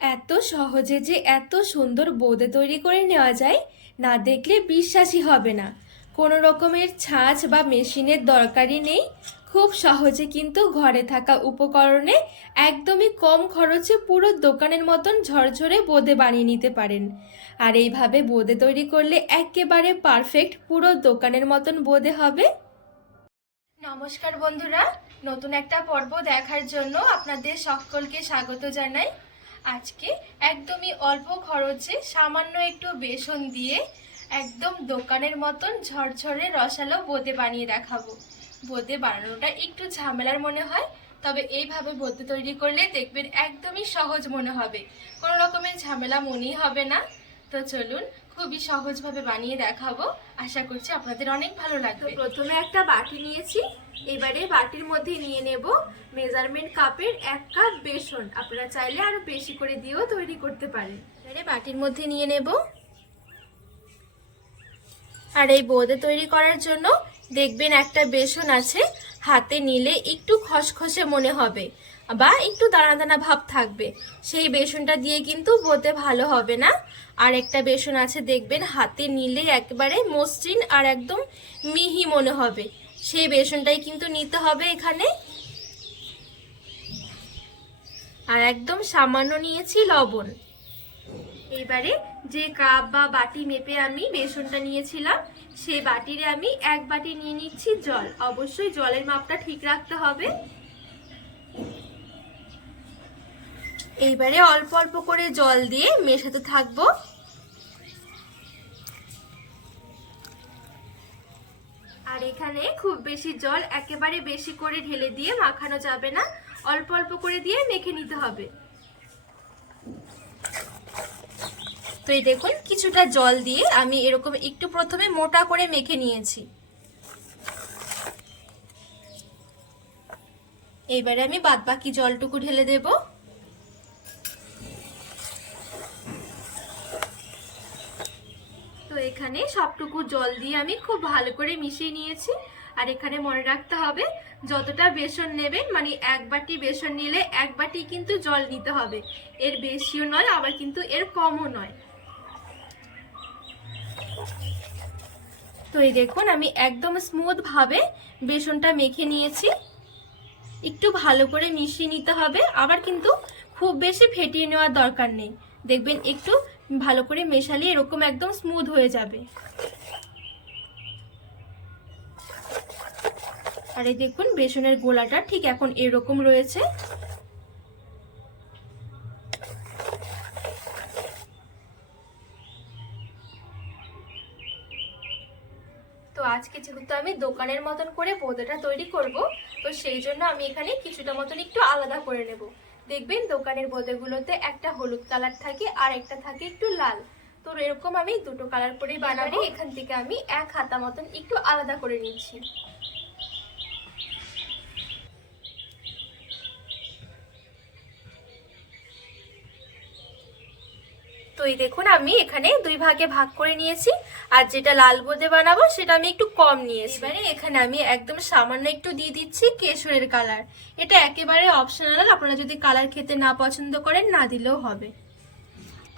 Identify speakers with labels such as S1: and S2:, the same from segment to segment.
S1: এত সহজে যে এত সুন্দর বোঁদে তৈরি করে নেওয়া যায়, না দেখলে বিশ্বাসই হবে না। কোনো রকমের ছাঁচ বা মেশিনের দরকারই নেই। খুব সহজে কিন্তু ঘরে থাকা উপকরণে একদমই কম খরচে পুরো দোকানের মতন ঝরঝরে বোঁদে বানিয়ে নিতে পারেন। আর এইভাবে বোঁদে তৈরি করলে একেবারে পারফেক্ট পুরো দোকানের মতন বোঁদে হবে। নমস্কার বন্ধুরা, নতুন একটা পর্ব দেখার জন্য আপনাদের সকলকে স্বাগত জানাই। আজকে একদমই অল্প খরচে সামান্য একটু বেসন দিয়ে একদম দোকানের মতন ঝরঝরে রসালো বোঁদে বানিয়ে দেখাবো। বোঁদে বানানোটা একটু ঝামেলার মনে হয়, তবে এইভাবে বোঁদে তৈরি করলে দেখবেন একদমই সহজ মনে হবে। কোনো রকমের ঝামেলা মনেই হবে না। তো চলুন খুবই সহজভাবে বানিয়ে দেখাবো। আশা করছি আপনাদের অনেক ভালো লাগবে। প্রথমে একটা বাটি নিয়েছি। এবারে বাটির মধ্যে নিয়ে নেব মেজারমেন্ট কাপের এক কাপ বেসন। আপনারা চাইলে আরও বেশি করে দিয়েও তৈরি করতে পারেন। এবারে বাটির মধ্যে নিয়ে নেব। আর এই বোঁদে তৈরি করার জন্য দেখবেন একটা বেসন আছে হাতে নিলে একটু খসখসে মনে হবে। বা একটু দানা দানা ভাব থাকবে। সেই বেসনটা দিয়ে কিন্তু বোতে ভালো হবে না। আর একটা বেসন আছে দেখবেন, হাতে নিলে একবারে মসৃণ আর একদম মিহি মনে হবে। সেই বেসনটাই কিন্তু নিতে হবে এখানে। আর একদম সামান্য নিয়েছি লবণ। এবারে যে কাপ বা বাটি মেপে আমি বেসনটা নিয়েছিলাম, সেই বাটিরে আমি এক বাটি নিয়ে নিচ্ছি জল। অবশ্যই জলের মাপটা ঠিক রাখতে হবে। এইবারে অল্প অল্প করে জল দিয়ে মেশাতে থাকব। আর এখানে খুব বেশি জল একেবারে বেশি করে ঢেলে দিয়ে মাখানো যাবে না। অল্প অল্প করে দিয়ে মেখে নিতে হবে। তো এই দেখুন, কিছুটা জল দিয়ে আমি এরকম একটু প্রথমে মোটা করে মেখে নিয়েছি। এইবারে আমি বাদ বাকি জলটুকু ঢেলে দেব। এখানে সবটুকু জল দিয়ে আমি খুব ভালো করে মিশিয়ে নিয়েছি। আর এখানে মনে রাখতে হবে, যতটা বেসন নেবেন মানে এক বাটি বেসন নিলে এক বাটি কিন্তু জল নিতে হবে। এর বেশিও নয়, আবার কিন্তু এর কমও নয়। তো এই দেখুন, আমি একদম স্মুথ ভাবে বেসনটা মেখে নিয়েছি। একটু ভালো করে মিশিয়ে নিতে হবে, আবার কিন্তু খুব বেশি ফেটিয়ে নেওয়ার দরকার নেই। দেখবেন একটু ভালো করে মেশালে এরকম একদম স্মুথ হয়ে যাবে। আর এই দেখুন, বেসনের গোলাটা ঠিক এখন এরকম রয়েছে। তো আজকে যেহেতু আমি দোকানের মতন করে বোঁদেটা তৈরি করব, তো সেই জন্য আমি এখানে কিছুটা মতন একটু আলাদা করে নেব। দেখবেন দোকানের বোঁদেগুলোতে একটা হলুদ কালার থাকে, আর একটা থাকে একটু লাল। তো এরকম আমি দুটো কালার করেই বানাবো। এখান থেকে আমি এক হাতা মতন একটু আলাদা করে নিচ্ছি। তো এই দেখুন, আমি এখানে দুই ভাগে ভাগ করে নিয়েছি। আর যেটা লাল বোঁদে বানাবো, সেটা আমি একটু কম নিয়েছি। এবারে এখানে আমি একদম সামান্য একটু দিয়ে দিচ্ছি কেশরের কালার। এটা একেবারে অপশনাল আপনারা যদি কালার খেতে না পছন্দ করেন, না দিলেও হবে।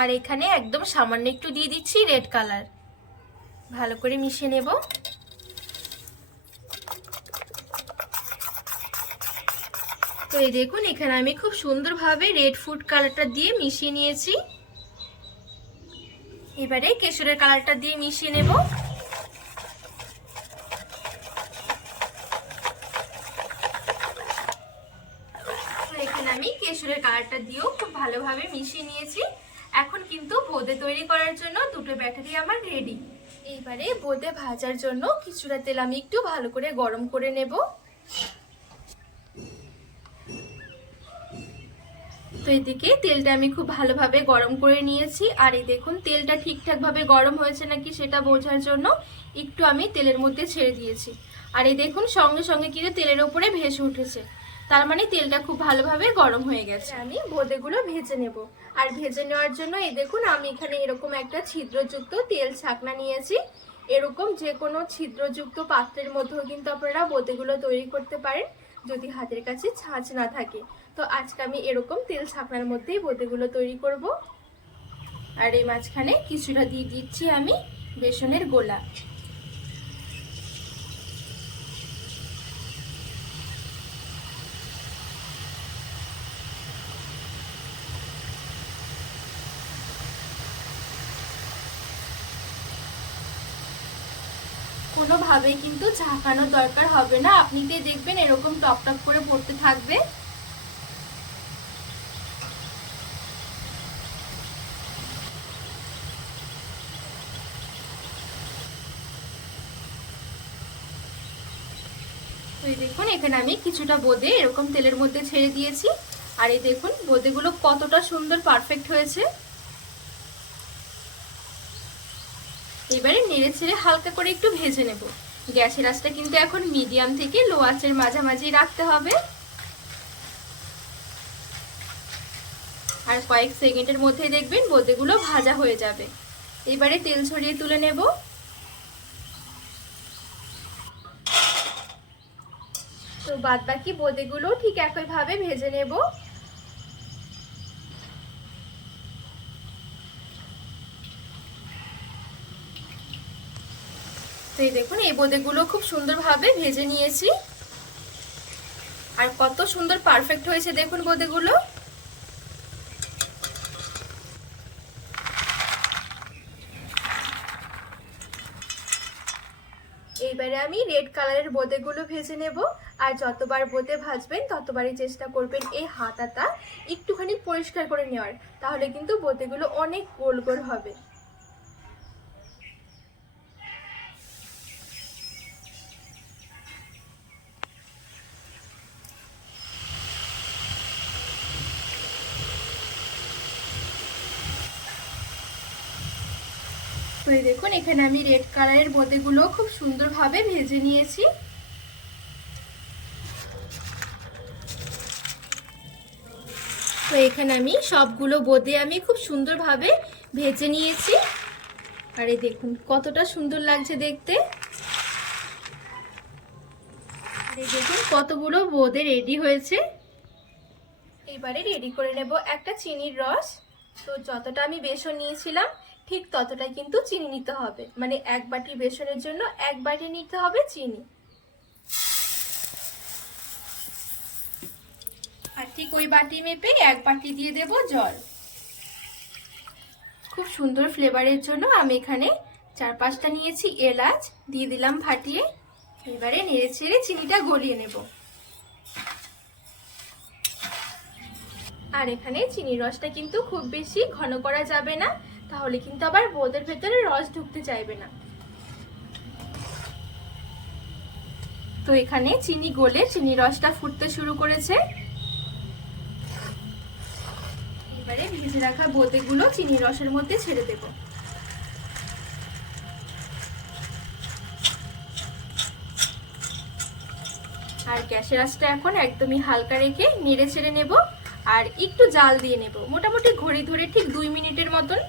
S1: আর এখানে একদম সামান্য একটু দিয়ে দিচ্ছি রেড কালার। ভালো করে মিশিয়ে নেব। তো এই দেখুন, এখানে আমি খুব সুন্দরভাবে রেড ফুড কালারটা দিয়ে মিশিয়ে নিয়েছি। এবারে কেশরের কালারটা দিয়ে মিশিয়ে নেব। এখানে আমি কেশরের কালারটা দিয়েও খুব ভালোভাবে মিশিয়ে নিয়েছি। এখন কিন্তু বোঁদে তৈরি করার জন্য দুটো ব্যাটারি আমার রেডি এইবারে বোঁদে ভাজার জন্য কিছুটা তেল আমি একটু ভালো করে গরম করে নেব। তো এদিকে তেলটা আমি খুব ভালোভাবে গরম করে নিয়েছি। আর এই দেখুন, তেলটা ঠিকঠাকভাবে গরম হয়েছে নাকি সেটা বোঝার জন্য একটু আমি তেলের মধ্যে ছেড়ে দিয়েছি। আর এই দেখুন, সঙ্গে সঙ্গে কিন্তু তেলের ওপরে ভেসে উঠেছে। তার মানে তেলটা খুব ভালোভাবে গরম হয়ে গেছে। আমি বোঁদেগুলো ভেজে নেব। আর ভেজে নেওয়ার জন্য এই দেখুন, আমি এখানে এরকম একটা ছিদ্রযুক্ত তেল ছাকনা নিয়েছি। এরকম যে কোনো ছিদ্রযুক্ত পাত্রের মধ্যেও কিন্তু আপনারা বোঁদেগুলো তৈরি করতে পারেন, যদি হাতের কাছে ছাঁচ না থাকে। তো আজকে আমি এরকম তেল ছাকনার মধ্যেই বোঁদেগুলো তৈরি করব। আর এই মাঝখানে কিছুটা দিয়ে দিচ্ছি আমি বেসনের গোলা। কোনোভাবেই কিন্তু ঝাঁকানোর দরকার হবে না। আপনি তো দেখবেন এরকম টপ টপ করে পড়তে থাকবে। দেখুন, এখানে আমি কিছুটা বোঁদে এরকম তেলের মধ্যে ছেড়ে দিয়েছি। আর এই দেখুন, বোঁদেগুলো কতটা সুন্দর পারফেক্ট হয়েছে। এবারে নেড়ে ছেড়ে হালকা করে একটু ভেজে নেব। গ্যাসের আঁচটা কিন্তু এখন মিডিয়াম থেকে লো আঁচের মাঝামাঝি রাখতে হবে। আর কয়েক সেকেন্ডের মধ্যে দেখবেন বোঁদেগুলো ভাজা হয়ে যাবে। এবারে তেল ছড়িয়ে তুলে নেব। বাদ বাকি বোঁদেগুলো ঠিক একইভাবে ভেজে নেব। তো এই দেখুন, এই বোঁদেগুলো খুব সুন্দরভাবে ভেজে নিয়েছি। আর কত সুন্দর পারফেক্ট হয়েছে দেখুন বোঁদেগুলো এইবারে আমি রেড কালারের বোঁদেগুলো ভেজে নেব। আর যতবার বোঁদে ভাজবেন, ততবারই চেষ্টা করবেন এই হাতাটা একটুখানি পরিষ্কার করে নেওয়ার। তাহলে কিন্তু বোঁদেগুলো অনেক গোল গোল হবে। তো দেখুন, এখানে আমি রেড কালারের বোঁদেগুলো খুব সুন্দরভাবে ভেজে নিয়েছি। তো এখানে আমি সবগুলো বোঁদে আমি খুব সুন্দরভাবে ভেজে নিয়েছি। আর এই দেখুন, কতটা সুন্দর লাগছে দেখতে। দেখুন, কতগুলো বোঁদে রেডি হয়েছে। এবারে রেডি করে নেব একটা চিনির রস। তো যতটা আমি বেসন নিয়েছিলাম ঠিক ততটাই কিন্তু চিনি নিতে হবে। মানে এক বাটি বেসনের জন্য এক বাটি নিতে হবে চিনি। আর ঠিক ওই বাটি মেপে এক বাটি দিয়ে দেব জল। খুব সুন্দর ফ্লেভারের জন্য আমি এখানে চার পাঁচটা নিয়েছি, এলাচ দিয়ে দিলাম ফাটিয়ে। এবারে নেড়ে ছেড়ে চিনিটা গলিয়ে নেব। আর এখানে চিনির রসটা কিন্তু খুব বেশি ঘন করা যাবে না। তাহলে কিন্তু আবার বোঁদের ভেতরে রস ঢুকতে চাইবে না। তো এখানে চিনি গলে চিনি রসটা ফুটতে শুরু করেছে। এবারে ভেজে রাখা বোঁদেগুলো চিনি রসের মধ্যে ছেড়ে দেব। আর গ্যাসের আঁচটা এখন একদমই হালকা রেখে নেড়ে ছেড়ে নেব। আর একটু জাল দিয়ে নেব। মোটামুটি ঘড়ি ধরে ঠিক দুই মিনিটের মতন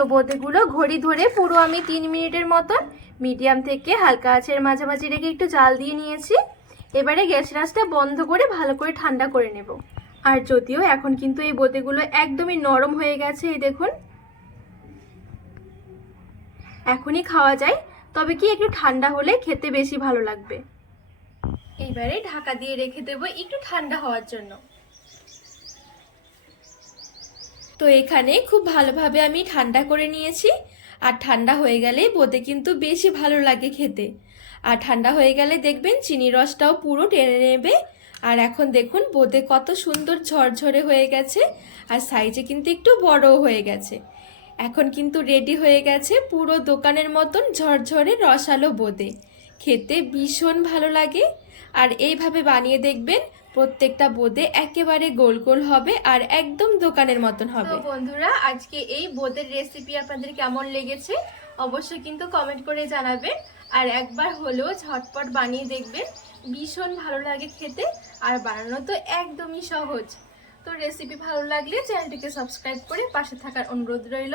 S1: তো বোঁদেগুলো ঘড়ি ধরে পুরো আমি তিন মিনিটের মতন মিডিয়াম থেকে হালকা আঁচের মাঝামাঝি রেখে একটু জাল দিয়ে নিয়েছি। এবারে গ্যাস রাসটা বন্ধ করে ভালো করে ঠান্ডা করে নেব। আর যদিও এখন কিন্তু এই বোঁদেগুলো একদমই নরম হয়ে গেছে, এই দেখুন। এখনই খাওয়া যায়, তবে কি একটু ঠান্ডা হলে খেতে বেশি ভালো লাগবে। এইবারে ঢাকা দিয়ে রেখে দেবো একটু ঠান্ডা হওয়ার জন্য। তো এখানে খুব ভালোভাবে আমি ঠান্ডা করে নিয়েছি। আর ঠান্ডা হয়ে গেলে বোঁদে কিন্তু বেশি ভালো লাগে খেতে। আর ঠান্ডা হয়ে গেলে দেখবেন চিনি রসটাও পুরো টেনে নেবে। আর এখন দেখুন বোঁদে কত সুন্দর ঝরঝরে হয়ে গেছে। আর সাইজে কিন্তু একটু বড়ও হয়ে গেছে। এখন কিন্তু রেডি হয়ে গেছে পুরো দোকানের মতন ঝরঝরে রসালো বোঁদে খেতে ভীষণ ভালো লাগে। আর এইভাবে বানিয়ে দেখবেন প্রত্যেকটা বোঁদে একেবারে গোল গোল হবে আর একদম দোকানের মতন হবে। বন্ধুরা আজকে এই বোঁদের রেসিপি আপনাদের কেমন লেগেছে অবশ্যই কিন্তু কমেন্ট করে জানাবেন। আর একবার হলেও ঝটপট বানিয়ে দেখবেন ভীষণ ভালো লাগে খেতে আর বানানো তো একদমই সহজ। তো রেসিপি ভালো লাগলে চ্যানেলটিকে সাবস্ক্রাইব করে পাশে থাকার অনুরোধ রইল।